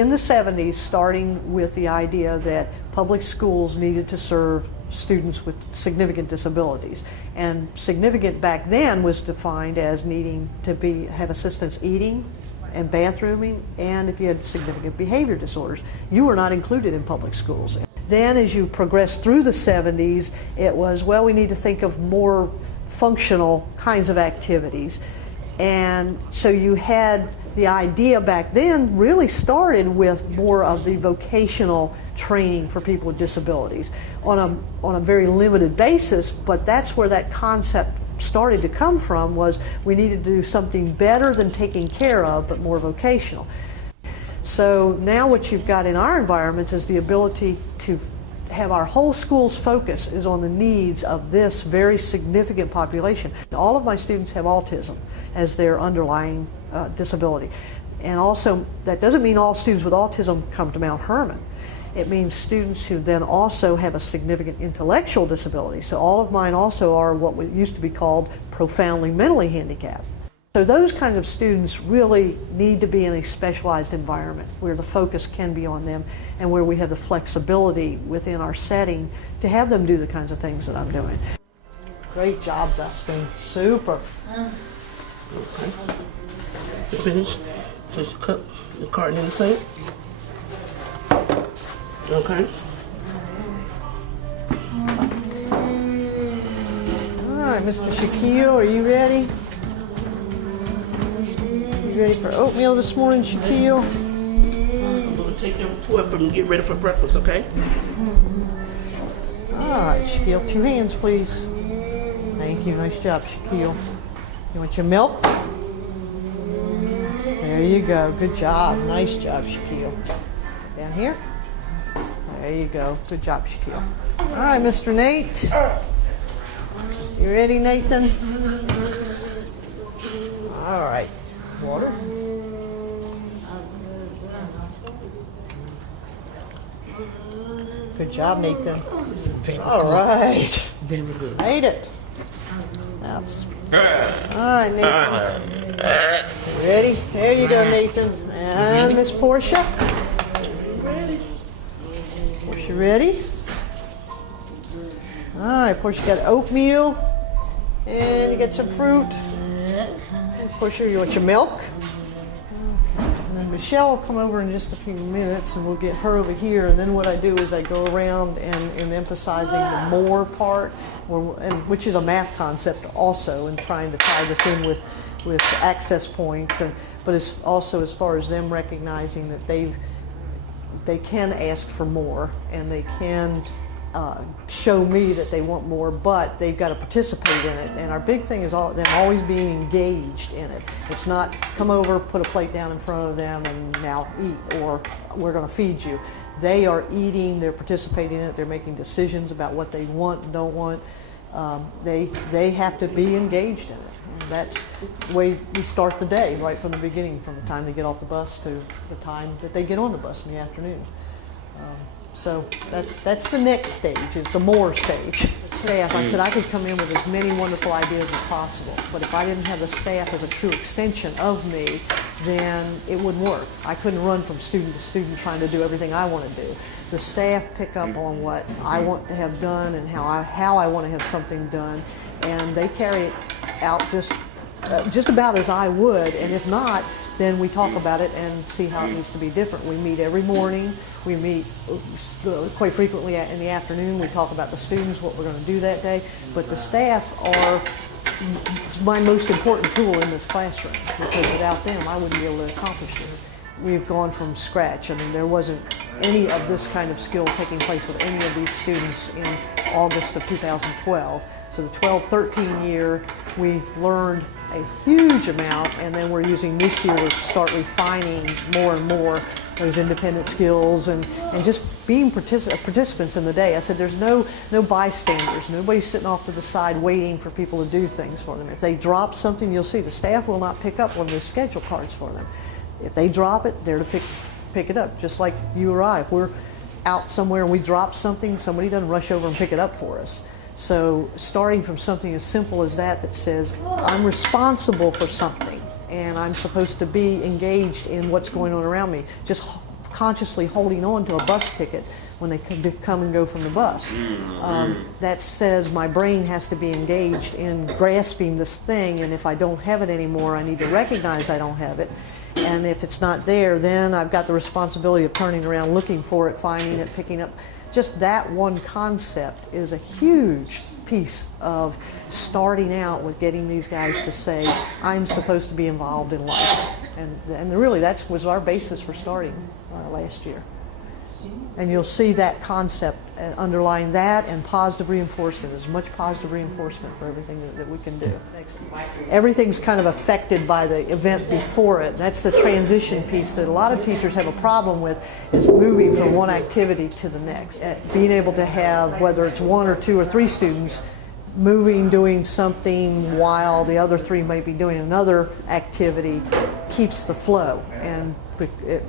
in the 70s, starting with the idea that public schools needed to serve students with significant disabilities. And significant back then was defined as needing to have assistance eating and bathrooming, and if you had significant behavior disorders. You were not included in public schools. Then as you progressed through the 70s, it was, well, we need to think of more functional kinds of activities. And so you had the idea back then really started with more of the vocational training for people with disabilities on a very limited basis, but that's where that concept started to come from, was we needed to do something better than taking care of, but more vocational. So now what you've got in our environments is the ability to have our whole school's focus is on the needs of this very significant population. All of my students have autism as their underlying disability. And also, that doesn't mean all students with autism come to Mount Hermon. It means students who then also have a significant intellectual disability. So all of mine also are what used to be called profoundly mentally handicapped. So those kinds of students really need to be in a specialized environment where the focus can be on them and where we have the flexibility within our setting to have them do the kinds of things that I'm doing. Great job, Dustin. Super. Okay. You finished? Just cut the carton in the sink. Okay. All right, Mr. Shaquille, are you ready? You ready for oatmeal this morning, Shaquille? I'm going to take your toilet and get ready for breakfast, okay? All right, Shaquille, 2 hands, please. Thank you. Nice job, Shaquille. You want your milk? There you go. Good job. Nice job, Shaquille. Down here. There you go. Good job, Shaquille. All right, Mr. Nate. You ready, Nathan? All right. Water. Good job, Nathan. All right. Very good. Made it. That's all right, Nathan. Ready? There you go, Nathan. And Miss Portia. Portia, ready? All right, Portia, got oatmeal, and you got some fruit. Portia, you want your milk? And then Michelle will come over in just a few minutes, and we'll get her over here. And then what I do is I go around and emphasizing the more part, which is a math concept also, and trying to tie this in with access points, but it's also as far as them recognizing that they can ask for more, and they can show me that they want more, but they've got to participate in it. And our big thing is them always being engaged in it. It's not come over, put a plate down in front of them, and now eat, or we're going to feed you. They are eating, they're participating in it, they're making decisions about what they want and don't want. They have to be engaged in it. And that's the way we start the day, right from the beginning, from the time they get off the bus to the time that they get on the bus in the afternoon. So that's the next stage, is the more stage. Staff, I said I could come in with as many wonderful ideas as possible, but if I didn't have the staff as a true extension of me, then it wouldn't work. I couldn't run from student to student trying to do everything I want to do. The staff pick up on what I want to have done and how I want to have something done, and they carry it out just about as I would, and if not, then we talk about it and see how it needs to be different. We meet every morning. We meet quite frequently in the afternoon. We talk about the students, what we're going to do that day. But the staff are my most important tool in this classroom, because without them, I wouldn't be able to accomplish this. We've gone from scratch. I mean, there wasn't any of this kind of skill taking place with any of these students in August of 2012. So the 12-13 year, we learned a huge amount, and then we're using this year to start refining more and more those independent skills and just being participants in the day. I said there's no bystanders, nobody's sitting off to the side waiting for people to do things for them. If they drop something, you'll see the staff will not pick up one of those schedule cards for them. If they drop it, they're to pick it up, just like you or I. If we're out somewhere and we drop something, somebody doesn't rush over and pick it up for us. So starting from something as simple as that says, I'm responsible for something and I'm supposed to be engaged in what's going on around me. Just consciously holding on to a bus ticket when they come and go from the bus. That says my brain has to be engaged in grasping this thing, and if I don't have it anymore, I need to recognize I don't have it. And if it's not there, then I've got the responsibility of turning around, looking for it, finding it, picking up. Just that one concept is a huge piece of starting out with getting these guys to say, I'm supposed to be involved in life. And really, that was our basis for starting last year. And you'll see that concept underlying that and positive reinforcement, as much positive reinforcement for everything that we can do. Everything's kind of affected by the event before it. That's the transition piece that a lot of teachers have a problem with, is moving from one activity to the next. Being able to have, whether it's 1 or 2 or 3 students, moving, doing something while the other 3 may be doing another activity, keeps the flow. And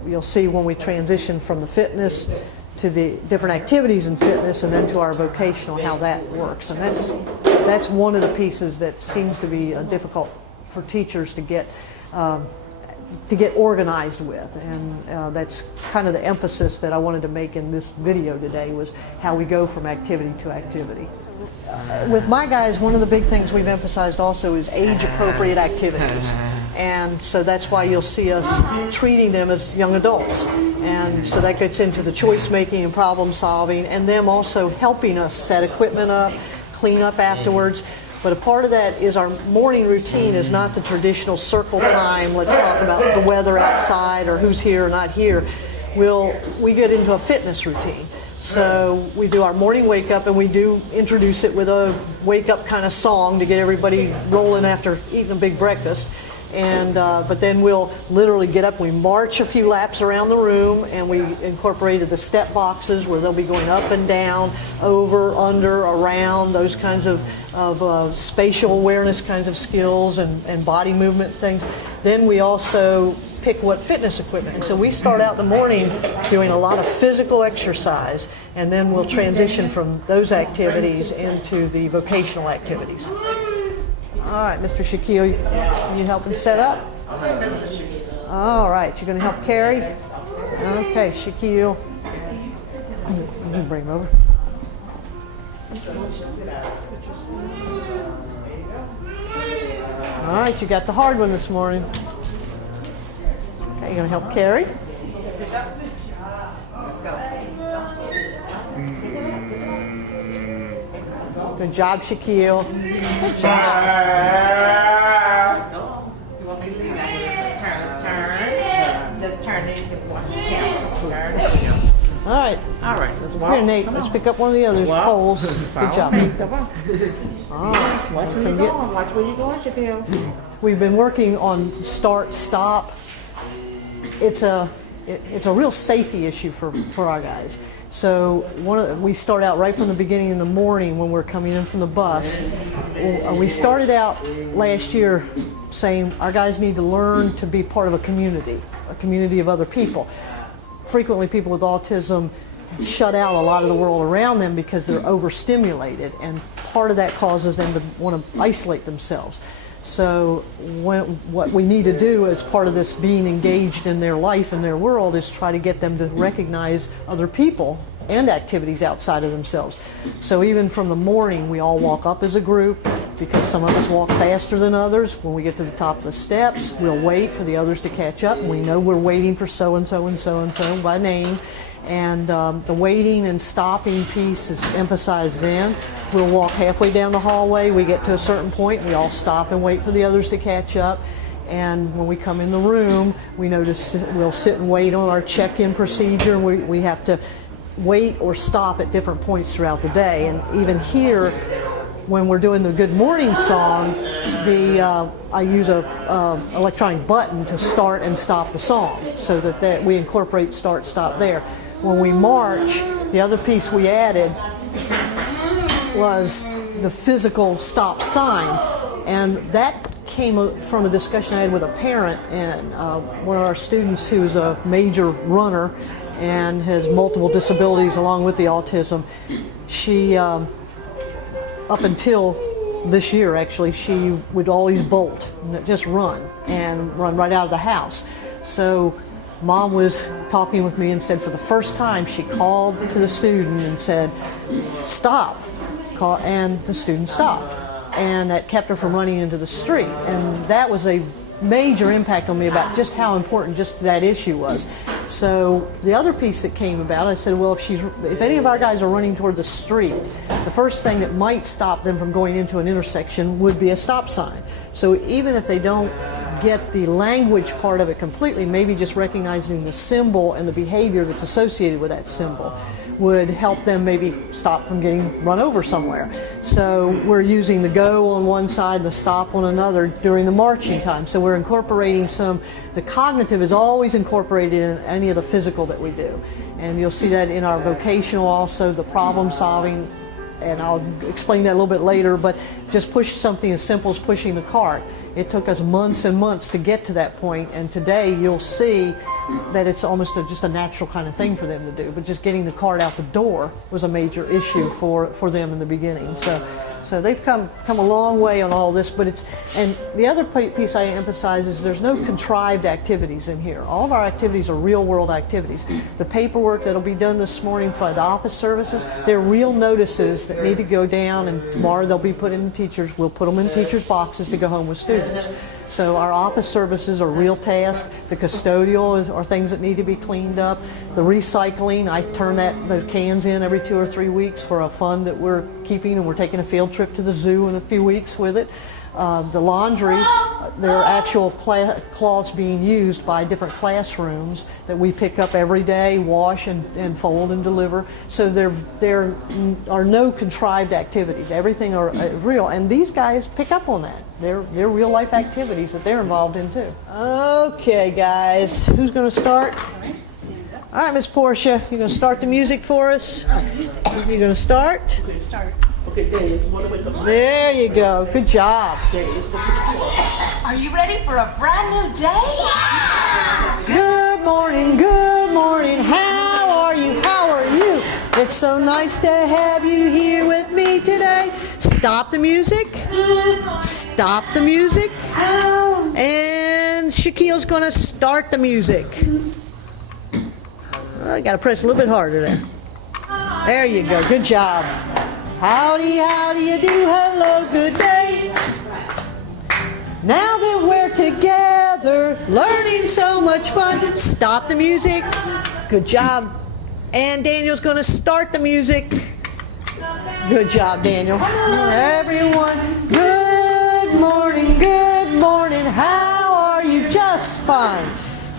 you'll see when we transition from the fitness to the different activities in fitness and then to our vocational, how that works. And that's one of the pieces that seems to be difficult for teachers to get organized with. And that's kind of the emphasis that I wanted to make in this video today, was how we go from activity to activity. With my guys, one of the big things we've emphasized also is age-appropriate activities. And so that's why you'll see us treating them as young adults. And so that gets into the choice making and problem solving, and them also helping us set equipment up, clean up afterwards. But a part of that is our morning routine is not the traditional circle time, let's talk about the weather outside or who's here or not here. We get into a fitness routine. So we do our morning wake up, and we do introduce it with a wake up kind of song to get everybody rolling after eating a big breakfast. And but then we'll literally get up, we march a few laps around the room, and we incorporated the step boxes where they'll be going up and down, over, under, around, those kinds of spatial awareness kinds of skills and body movement things. Then we also pick what fitness equipment. And so we start out in the morning doing a lot of physical exercise, and then we'll transition from those activities into the vocational activities. All right, Mr. Shaquille, you helping set up? All right, you're going to help carry? Okay, Shaquille. You can bring him over. All right, you got the hard one this morning. Okay, you're going to help carry? Good job, Shaquille. Good job. You want me to leave that? Turn. Just turn it and watch the camera. Turn. All right. All right, let's walk. Here, Nate, let's pick up one of the other poles. Good job. Come on. All right. Watch where you're going. Watch where you're going, Shaquille. We've been working on start, stop. It's a real safety issue for our guys. So we start out right from the beginning in the morning when we're coming in from the bus. We started out last year saying our guys need to learn to be part of a community of other people. Frequently people with autism shut out a lot of the world around them because they're overstimulated, and part of that causes them to want to isolate themselves. So what we need to do as part of this being engaged in their life and their world is try to get them to recognize other people and activities outside of themselves. So even from the morning, we all walk up as a group, because some of us walk faster than others. When we get to the top of the steps, we'll wait for the others to catch up, and we know we're waiting for so-and-so and so-and-so by name. And the waiting and stopping piece is emphasized then. We'll walk halfway down the hallway, we get to a certain point, we all stop and wait for the others to catch up. And when we come in the room, we know we'll sit and wait on our check-in procedure. We have to wait or stop at different points throughout the day. And even here, when we're doing the Good Morning song, I use a electronic button to start and stop the song, so that we incorporate start, stop there. When we march, the other piece we added was the physical stop sign, and that came from a discussion I had with a parent and one of our students who's a major runner and has multiple disabilities along with the autism. She, up until this year actually, she would always bolt, just run right out of the house. So Mom was talking with me and said for the first time she called to the student and said, stop, and the student stopped. And that kept her from running into the street. And that was a major impact on me about just how important just that issue was. So the other piece that came about, I said, well, if any of our guys are running toward the street, the first thing that might stop them from going into an intersection would be a stop sign. So even if they don't get the language part of it completely, maybe just recognizing the symbol and the behavior that's associated with that symbol would help them maybe stop from getting run over somewhere. So we're using the go on one side, the stop on another during the marching time. So we're incorporating the cognitive is always incorporated in any of the physical that we do. And you'll see that in our vocational also, the problem solving, and I'll explain that a little bit later, but just push something as simple as pushing the cart. It took us months and months to get to that point, and today you'll see that it's almost just a natural kind of thing for them to do. But just getting the cart out the door was a major issue for them in the beginning. So they've come a long way on all this, but and the other piece I emphasize is there's no contrived activities in here. All of our activities are real world activities. The paperwork that'll be done this morning for the office services, they're real notices that need to go down, and tomorrow they'll be put in the teachers. We'll put them in teachers' boxes to go home with students. So our office services are real tasks. The custodial are things that need to be cleaned up. The recycling, I turn the cans in every 2 or 3 weeks for a fund that we're keeping, and we're taking a field trip to the zoo in a few weeks with it. The laundry, there are actual cloths being used by different classrooms that we pick up every day, wash and fold and deliver. So there are no contrived activities. Everything are real, and these guys pick up on that. They're real life activities that they're involved in too. Okay, guys, who's going to start? All right, Miss Portia, you're going to start the music for us? You're going to start? Start. Okay, Dave, there you go. Good job. Are you ready for a brand new day? Good morning, good morning. How are you? How are you? It's so nice to have you here with me today. Stop the music. Stop the music. And Shaquille's going to start the music. I got to press a little bit harder there. There you go. Good job. Howdy, how do you do? Hello, good day. Now that we're together, learning so much fun. Stop the music. Good job. And Daniel's going to start the music. Good job, Daniel. Everyone, good morning, good morning. How are you? Just fine.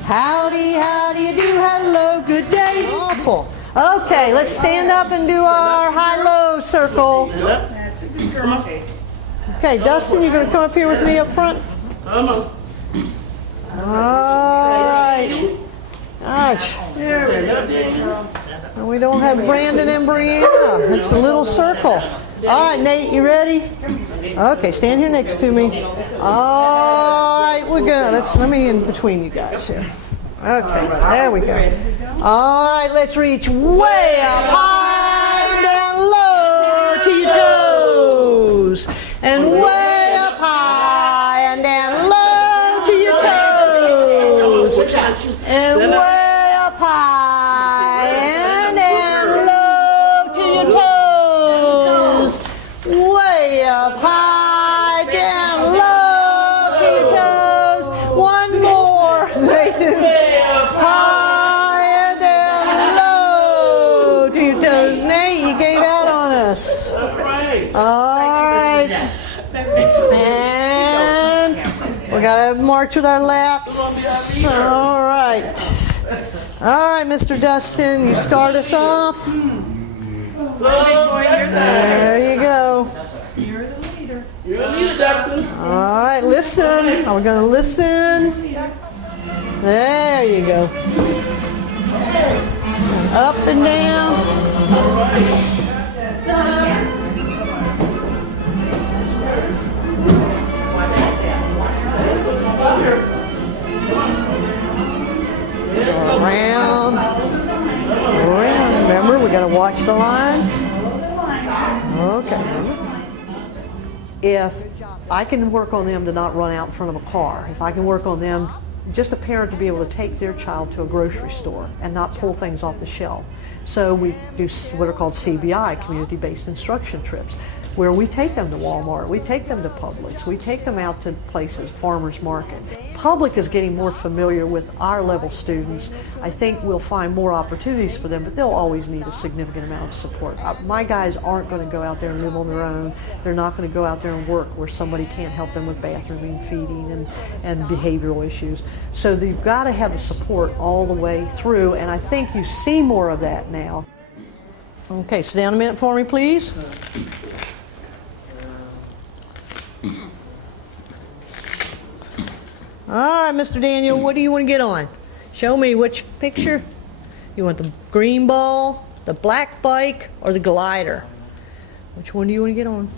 Howdy, how do you do? Hello, good day. Awful. Okay, let's stand up and do our high-low circle. That's a good girl. Okay, Dustin, you're going to come up here with me up front? Come on. All right. Gosh. And we don't have Brandon and Brianna. It's a little circle. All right, Nate, you ready? Okay, stand here next to me. All right, we're good. Let me in between you guys here. Okay, there we go. All right, let's reach way up high and down low to your toes. And way up high and down low to your toes. And way up high and down low to your toes. Way up high, down low to your toes. One more. Nathan. High and down low to your toes. Nate, you gave out on us. All right. And we got to march with our laps. All right. All right, Mr. Dustin, you start us off. There you go. You're the leader. You're a leader, Dustin. All right, listen. Are we going to listen? There you go. Up and down. Around. Around. Remember, we got to watch the line. Okay. If I can work on them to not run out in front of a car, if I can work on them just a parent to be able to take their child to a grocery store and not pull things off the shelf. So we do what are called CBI, community-based instruction trips, where we take them to Walmart, we take them to Publix, we take them out to places, farmers market. Public is getting more familiar with our level students. I think we'll find more opportunities for them, but they'll always need a significant amount of support. My guys aren't going to go out there and live on their own. They're not going to go out there and work where somebody can't help them with bathrooming, feeding, and behavioral issues. So you've got to have the support all the way through, and I think you see more of that now. Okay, sit down a minute for me, please. All right, Mr. Daniel, what do you want to get on? Show me which picture. You want the green ball, the black bike, or the glider? Which one do you want to get on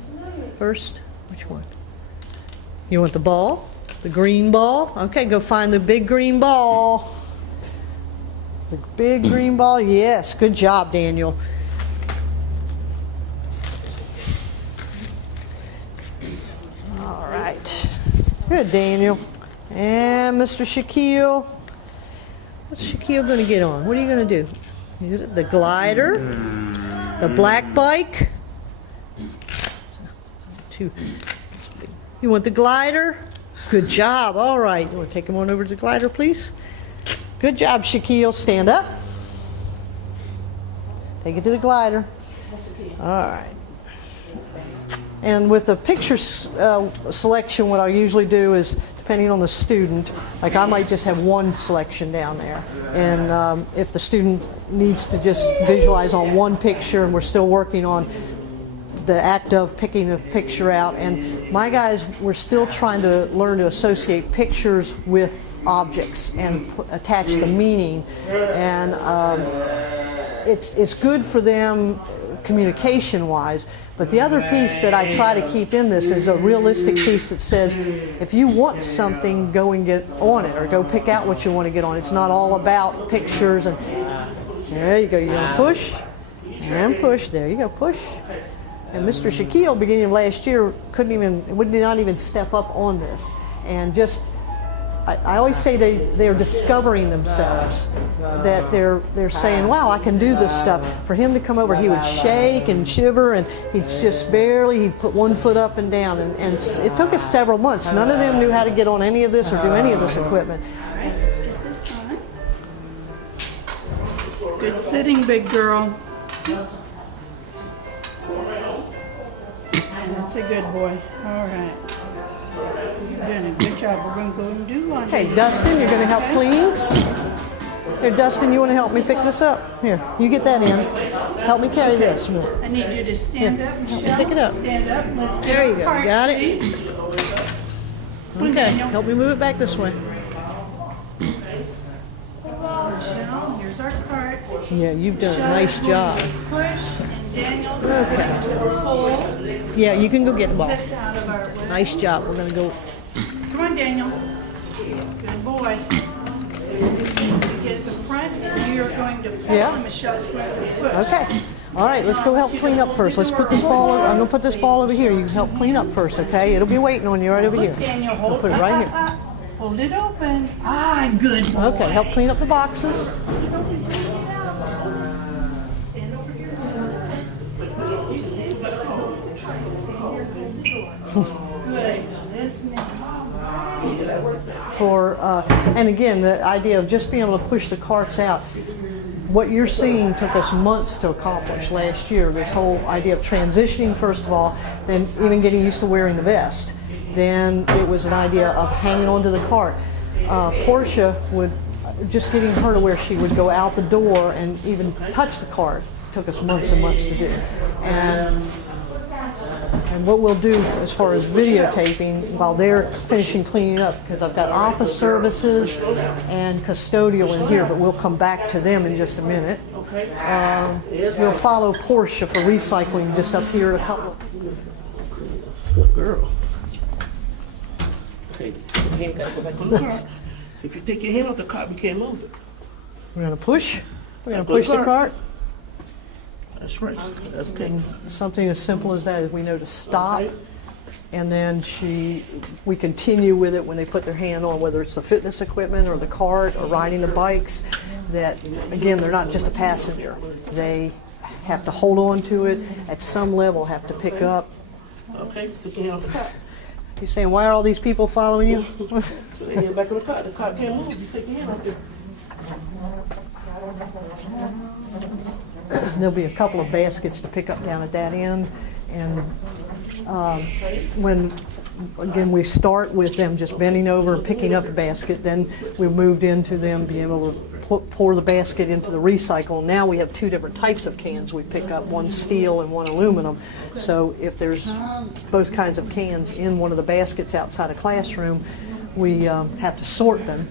first? Which one? You want the ball? The green ball? Okay, go find the big green ball. The big green ball, yes. Good job, Daniel. All right. Good, Daniel. And Mr. Shaquille. What's Shaquille going to get on? What are you going to do? The glider? The black bike? You want the glider? Good job. All right. You want to take him on over to the glider, please? Good job, Shaquille. Stand up. Take it to the glider. All right. And with the picture selection, what I usually do is, depending on the student, like I might just have one selection down there. And if the student needs to just visualize on one picture, and we're still working on the act of picking a picture out, and my guys, we're still trying to learn to associate pictures with objects and attach the meaning. And it's good for them communication-wise. But the other piece that I try to keep in this is a realistic piece that says, if you want something, go and get on it, or go pick out what you want to get on. It's not all about pictures. And there you go. You're going to push and push. There you go. Push. And Mr. Shaquille, beginning of last year, would not even step up on this. And just, I always say they're discovering themselves, that they're saying, wow, I can do this stuff. For him to come over, he would shake and shiver, and he'd put one foot up and down. And it took us several months. None of them knew how to get on any of this or do any of this equipment. Let's get this on. Good sitting, big girl. That's a good boy. All right. You're doing a good job. We're going to go and do one. Okay, Dustin, you're going to help clean. Here, Dustin, you want to help me pick this up? Here, you get that in. Help me carry this. I need you to stand up, Michelle. Pick it up. Stand up. Let's get There you our go. cart, Got it? please. Okay, help me move it back this way. Michelle, here's our cart. Yeah, you've done a nice job. Push, and Daniel, Okay. pull Yeah, you can go get the ball. this out of our way. Nice job. We're going to go. Come on, Daniel. Good boy. Get at the front, and you're going to pull, Yeah. and Michelle's going to push. Okay. All right, let's go help clean up first. Let's put this ball over. I'm going to put this ball over here. You can help clean up first, okay? It'll be waiting on you right over here. Daniel, I'll hold put it right here. Hold it open. Ah, good boy. Okay, help clean up the boxes. Good. Listening. And again, the idea of just being able to push the carts out. What you're seeing took us months to accomplish last year. This whole idea of transitioning, first of all, then even getting used to wearing the vest. Then it was an idea of hanging onto the cart. Portia just getting her to where she would go out the door and even touch the cart took us months and months to do. And what we'll do as far as videotaping while they're finishing cleaning up, because I've got office services and custodial in here, but we'll come back to them in just a minute. We'll follow Portia for recycling just up here a couple. Good girl. Okay, your hand gotta go back on the cart. So if you take your hand off the cart, we can't move it. We're going to push. We're going to push the cart. That's right. That's good. And something as simple as that is we know to stop And then we continue with it when they put their hand on, whether it's the fitness equipment or the cart or riding the bikes, that, again, they're not just a passenger. They have to hold on to it, at some level have to pick up. Okay, took your hand off the cot. You're saying, why are all these people following you? They get back on the cot. The cot can't move. You take your hand off there. There'll be a couple of baskets to pick up down at that end. And when, again, we start with them just bending over and picking up a basket, then we moved into them being able to pour the basket into the recycle. Now we have two different types of cans we pick up, one steel and one aluminum. So if there's both kinds of cans in one of the baskets outside a classroom, we have to sort them.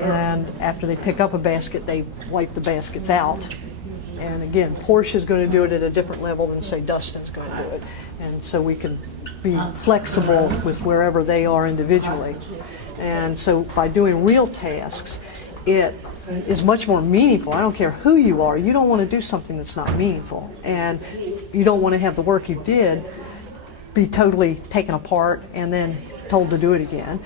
And after they pick up a basket, they wipe the baskets out. And again, Portia's going to do it at a different level than, say, Dustin's going to do it. And so we can be flexible with wherever they are individually. And so by doing real tasks, it is much more meaningful. I don't care who you are. You don't want to do something that's not meaningful. And you don't want to have the work you did be totally taken apart and then told to do it again.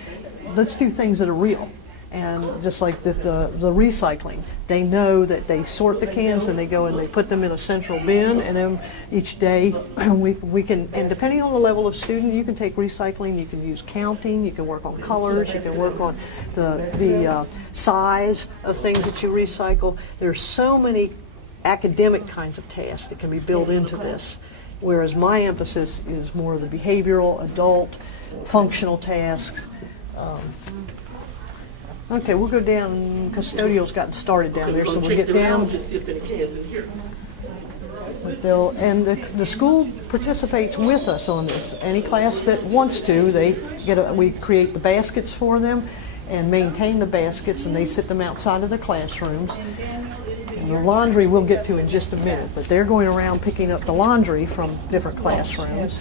Let's do things that are real. And just like the recycling, they know that they sort the cans and they go and they put them in a central bin, and then each day we can, and depending on the level of student, you can take recycling, you can use counting, you can work on colors, you can work on the size of things that you recycle. There's so many academic kinds of tasks that can be built into this, whereas my emphasis is more of the behavioral, adult, functional tasks. Okay, we'll go down. Custodial's gotten started down there, so we'll get down. Just see if any cans in here. And the school participates with us on this. Any class that wants to, we create the baskets for them and maintain the baskets, and they sit them outside of the classrooms. And the laundry we'll get to in just a minute, but they're going around picking up the laundry from different classrooms.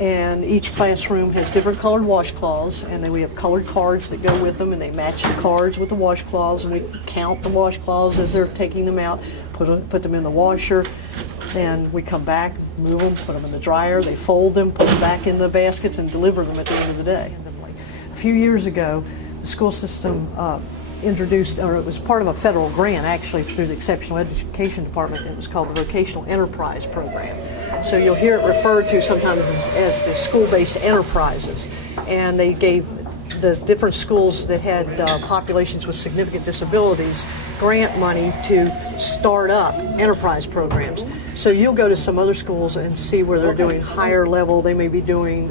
And each classroom has different colored washcloths, and then we have colored cards that go with them, and they match the cards with the washcloths, and we count the washcloths as they're taking them out, put them in the washer, and we come back, move them, put them in the dryer, they fold them, put them back in the baskets, and deliver them at the end of the day. A few years ago, the school system introduced, or it was part of a federal grant actually through the Exceptional Education Department. It was called the Vocational Enterprise Program. So you'll hear it referred to sometimes as the school-based enterprises. And they gave the different schools that had populations with significant disabilities grant money to start up enterprise programs. So you'll go to some other schools and see where they're doing higher level. They may be doing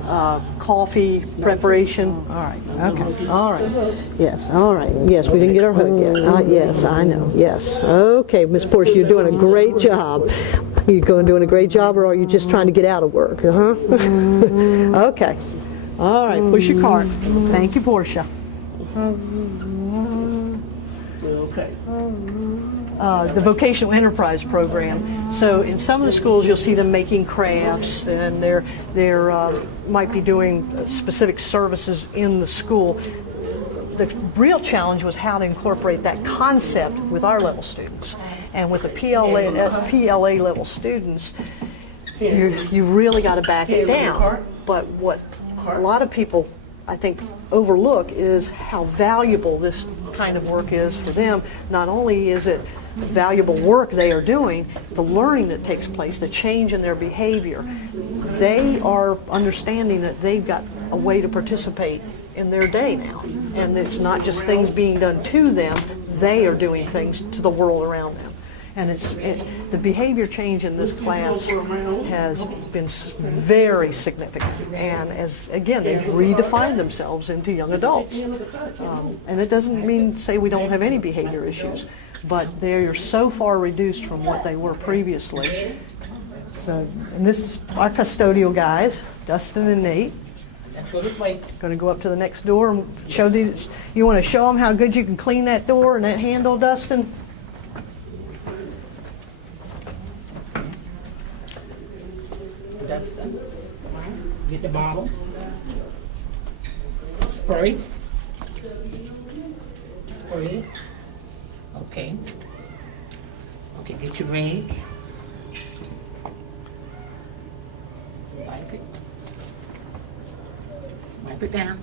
coffee preparation. All right, okay, all right. Yes, all right. Yes, we didn't get our hug yet. Yes, I know, yes. Okay, Miss Portia, you're doing a great job. Are you doing a great job, or are you just trying to get out of work? Okay. All right, push your cart. Thank you, Portia. Okay. The Vocational Enterprise Program. So in some of the schools, you'll see them making crafts, and they're might be doing specific services in the school. The real challenge was how to incorporate that concept with our level students. And with the PLA level students, you've really got to back it down. But what a lot of people, I think, overlook is how valuable this kind of work is for them. Not only is it valuable work they are doing, the learning that takes place, the change in their behavior, they are understanding that they've got a way to participate in their day now. And it's not just things being done to them, they are doing things to the world around them. And the behavior change in this class has been very significant. And again, they've redefined themselves into young adults. And it doesn't mean say we don't have any behavior issues, but they're so far reduced from what they were previously. So, and this is our custodial guys, Dustin and Nate. Going to go up to the next door and show these. You want to show them how good you can clean that door and that handle, Dustin? Dustin, get the bottle. Spray. Spray. Okay. Okay, get your rag. Wipe it. Put it down.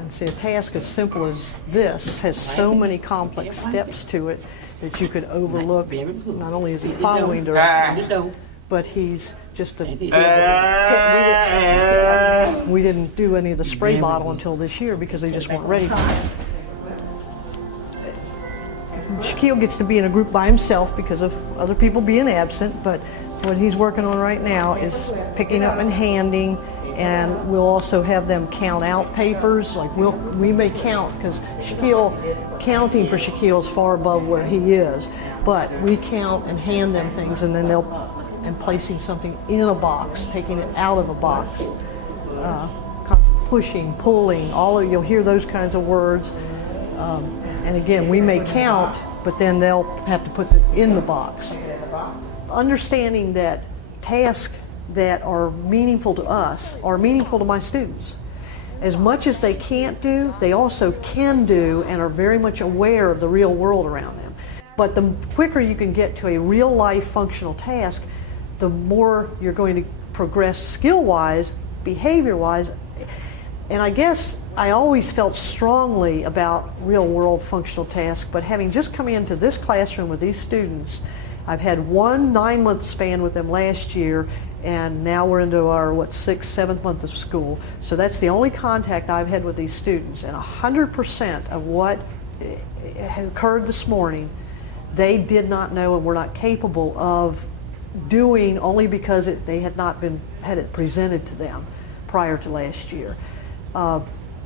And see, a task as simple as this has so many complex steps to it that you could overlook. Very good. Not only is he Let it following go. directions, Let it go. but he's just Let it we didn't do any of the spray bottle until this year because they just weren't ready for it. Shaquille gets to be in a group by himself because of other people being absent, but what he's working on right now is picking up and handing, and we'll also have them count out papers. Like we may count, because counting for Shaquille is far above where he is, but we count and hand them things, and then and placing something in a box, taking it out of a box, constant pushing, pulling, you'll hear those kinds of words. And again, we may count, but then they'll have to put it in the box. Understanding that tasks that are meaningful to us are meaningful to my students. As much as they can't do, they also can do and are very much aware of the real world around them. But the quicker you can get to a real life functional task, the more you're going to progress skill-wise, behavior-wise. And I guess I always felt strongly about real-world functional tasks, but having just come into this classroom with these students, I've had one 9-month span with them last year, and now we're into our, 6th, 7th month of school. So that's the only contact I've had with these students, and 100% of what occurred this morning, they did not know and were not capable of doing only because they had not had it presented to them prior to last year.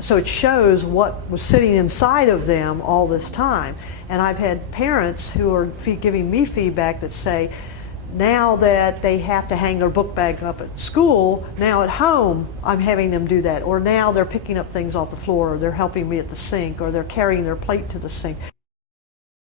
So it shows what was sitting inside of them all this time. And I've had parents who are giving me feedback that say, now that they have to hang their book bag up at school, now at home I'm having them do that. Or now they're picking up things off the floor, or they're helping me at the sink, or they're carrying their plate to the sink.